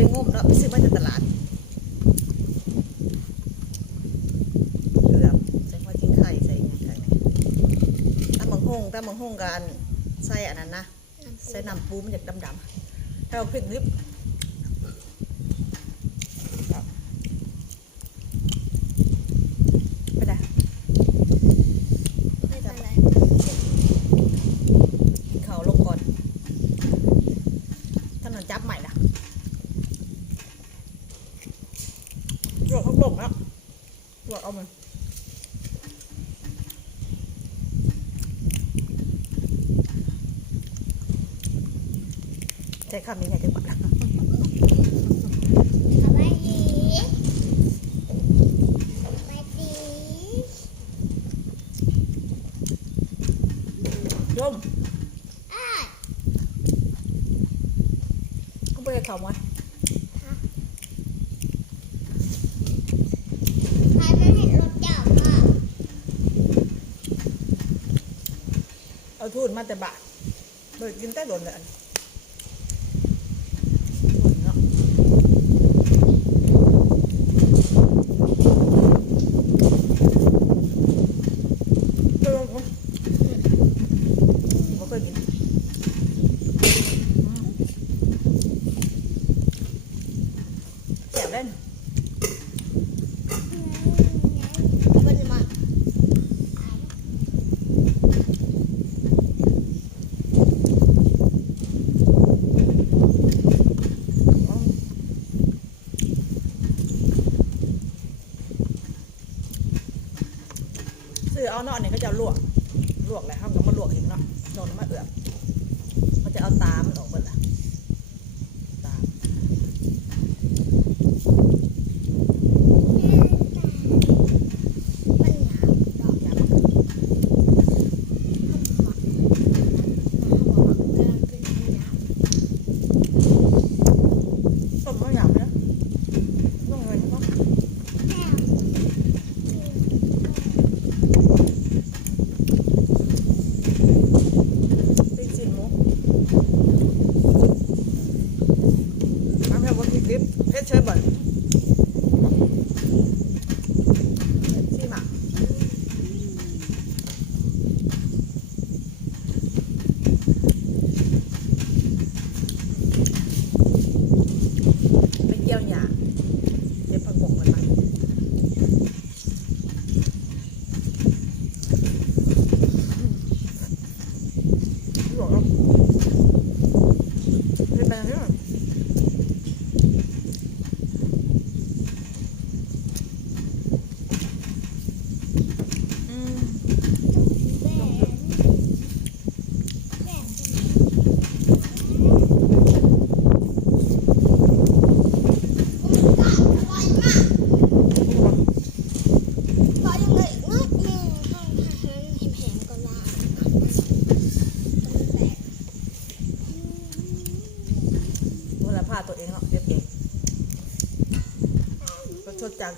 ไปง้มแล้วไปซื้อมาจากตลาดเกลือใส่หัวทิ้งไข่ใส่ยังไงตำบังฮงตำบังฮงกันใส่อันนั้นนะใส่น้ำปูมันจากดำๆถ้าเอาพริกนิด เอามันใช้คำนี้ไงถึงบอกยมกูไปเขาวะ ทูนมาแต่บาทเบิดกินแต่หล่นเลย ซื้อเอานอะเนี่ยก็จะลวกลวกแล้วเขาก็มาลวกเองเนาะโดนมาเอือบมันจะเอาตามันออกหมดละ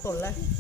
走了。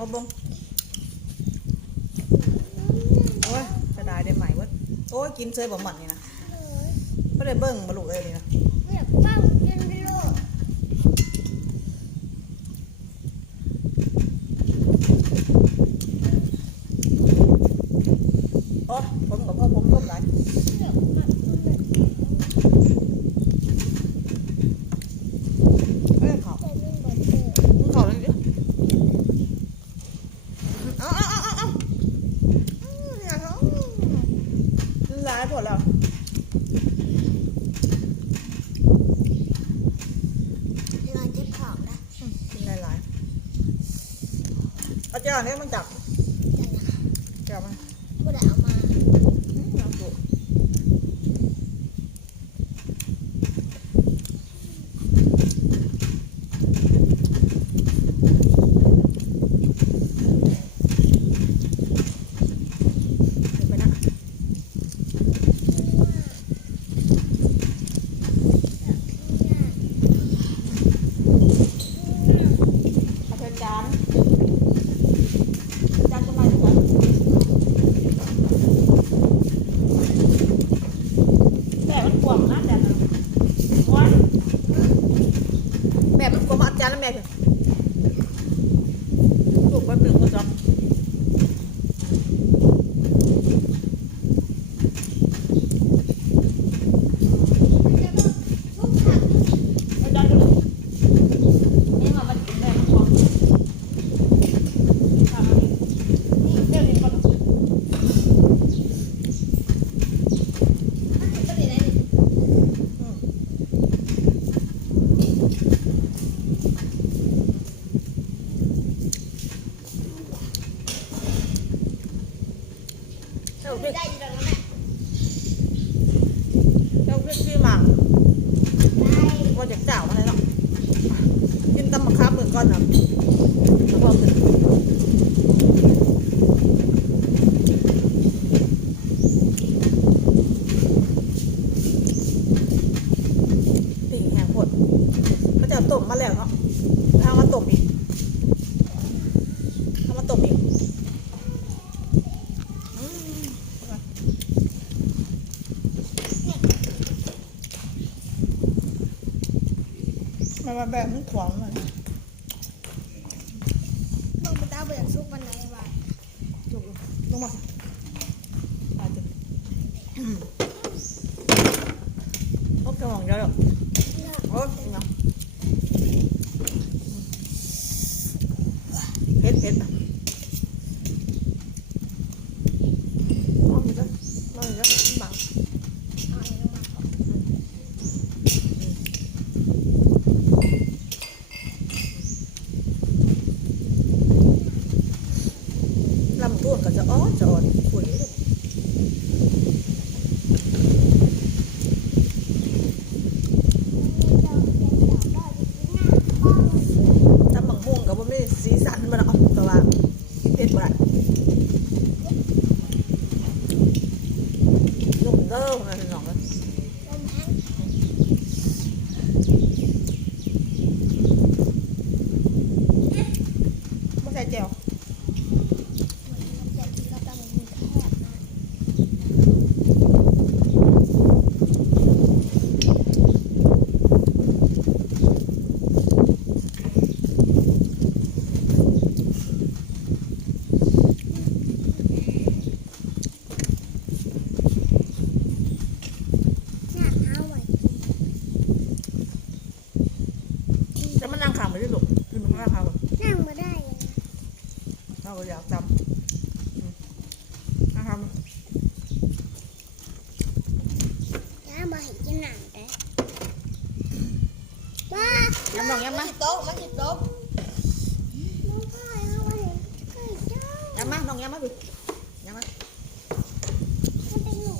เขาบงโอ้ยกระได้ได้ใหม่วะโอ้ยกินเซยบ่หมันนี่นะก็ได้เบิ่งมาลูเลยนะ อาจารย์เนี่ยมันจับจับมาไม่ได้เอามา อนนะแล้วพอขึ้นปิ่งแห้งโพดมันจะต้มมาแล้วเนาะแล้วเอามาต้มอีกเอามาต้มอีกมมันมาแบบมันขวางมัน เบิ่งไปตาเบื่อซุกวันไหนวะ จุกลงมาไปจุกโอ้กระหม่อมเยอะเลยโอ้ยเนาะเผ็ดเผ็ดอะมองอยู่ด้วยมองอยู่ด้วยบัง เอาอันนี้ลงมาก่อน ลำต้นก็จะอ้อนจะอ่อนคุยเลยจำบังม่วงกับ ว่าไม่สีสันมันเอาแต่ว่าเผ็ดบ่ได้นุ่มเด้อมันหนองเลย ลมแห้ง ไม่ใส่แจ่ว มันจะกินกระตังมือแคบนะ น่าเอาไว้ จะมานั่งขำไปที่หลุมคือมันนั่งขำ นั่งมาได้ยังไง เราก็อยากจำอืมนั่งขำ ถ้ามาเห็นจะหนังได้ว้า ย้ำน้องย้ำมาโต๊ะมันติดโต๊ะน้องพ่อยเอาไว้ใกล้เจ้าย้ำมาน้องย้ำมาพี่ย้ำมา มันเป็นหนู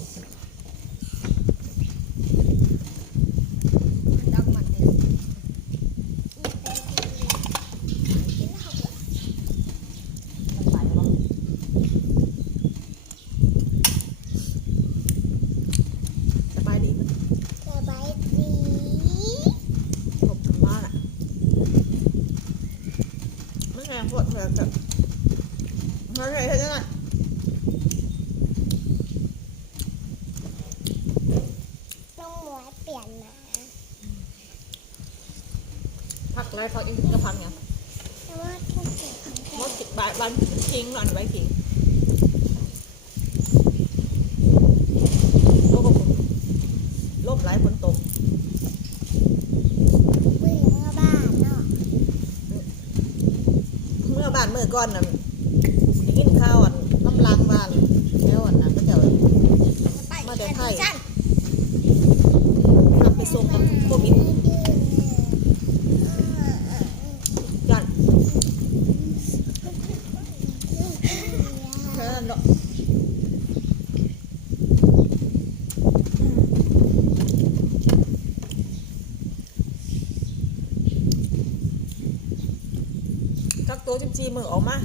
ดอกมันเลยกินเหล้าเหรอ น้ำใสแล้วสบายดีมั้ย สบายดี ผมทำบ้านอะไม่ แรงปวดแบบแบบไม่ใช่ใช่ไหมต้องหมวยเปลี่ยนนะ พักไรพักอีกจะพักเนี่ย แต่ว่าต้องเปลี่ยนของแก มดบายบันคิงหน่อยใบคิงโอ้โหลมไหลฝนตก เบื่อเมื่อบ้านเนาะ เมื่อบ้านเมื่อ ก่อนน่ะได้กินข้าวอะน้ำลางบ้านแล้วอะนะก็จะมาแต่ไทยนำไปส่งกับโควิดยันแค่นั้นเนาะ ตัวจิบจีมือออกมา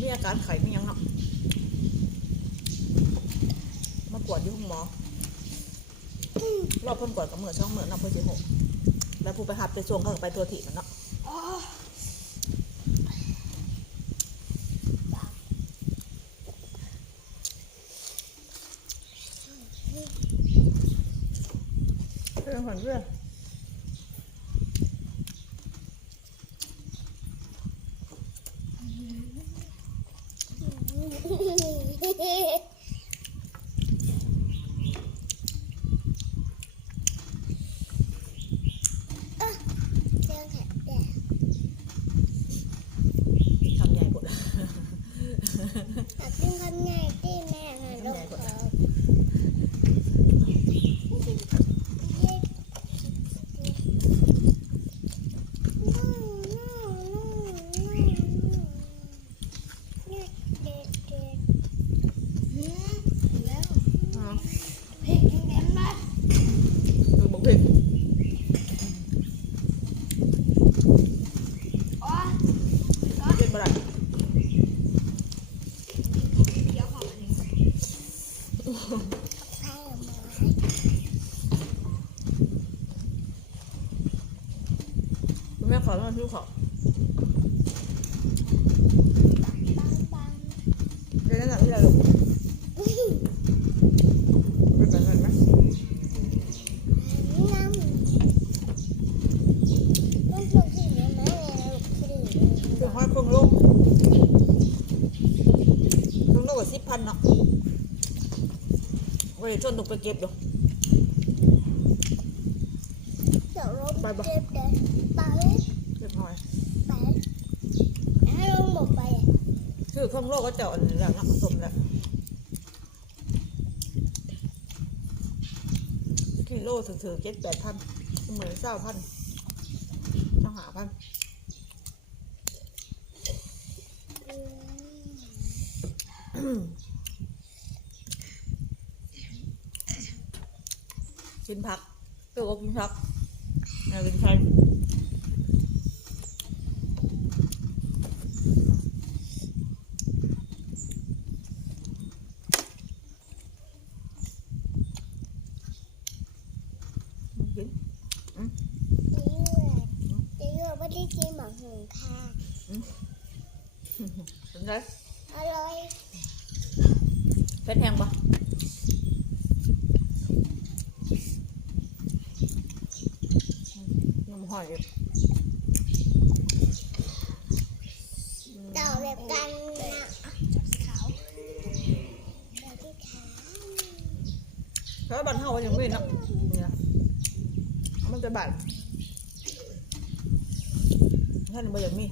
มีอาการไข้มียังเนาะมากวดอยู่ห้องหมอรอบเพิ่นกวดกับมือช่องเหมือนับเพื่อสิหกแล้วผู้ไปหับไปส่งเขาก็ไปตัวถีบมันเนาะเรื่องขวัญเรื่องทำใหญ่หมด เหิวข้าว ปังปัง เดี๋ยวนั้นแหละที่เราลูก อุ้ย เป็นแบบนั้นไหม น้ำต้องลงที่เนื้อแม่เลยลูกที่ ถึงห้อยเครื่องโลกเครื่อ งโลกกับสิบพันเนาะเว้ยจนตกไปเก็บอยู่เดี๋ยวลง ไปบ่ เจ็บเด็ดไป เก็บหอย ไปให้ลงบอกไปอะ คือเครื่องโลกก็เจาะอันนี้แล้วนะผสมแล้วกิโลถือถือเจ็ดแปดพันเหมือนเศร้าพันเจ้าหาพันกินผักตัวกินผักอยากกินไข่กิน เดี๋ยวเดี๋ยวไม่ได้กินหมาหูค่ะ เป็นไงอร่อยเผ็ดแห้งปะน้ำหอยอีกเต่าแบบกันนะเขาแบบที่ขาแล้วบันเทาอย่างนี้เนาะเนี่ยมันจะบาดท่านบ่อย่างนี้